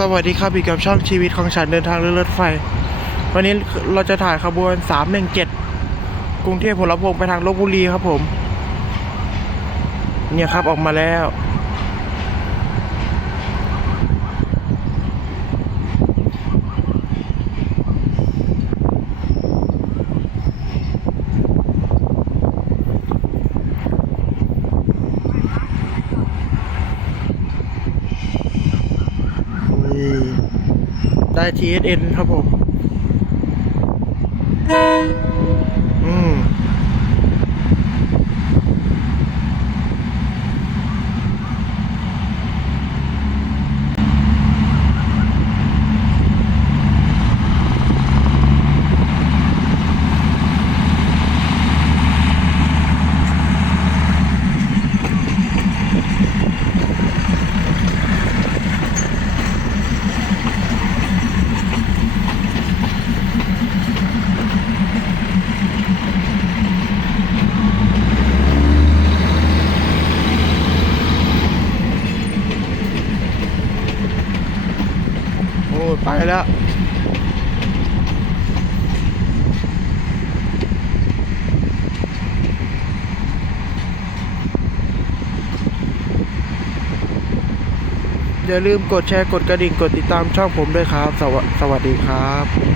สวัสดีครับอีกกับช่องชีวิตของฉันเดินทางด้วยรถไฟ วันนี้เราจะถ่ายขบวน 317 กรุงเทพพลพงไปทางลบบุรีครับผม เนี่ยครับออกมาแล้ว ได้ TSN ครับผม ไปแล้วอย่าลืมกดแชร์กดกระดิ่งกดติดตามช่องผมด้วยครับ สวสวัสดีครับ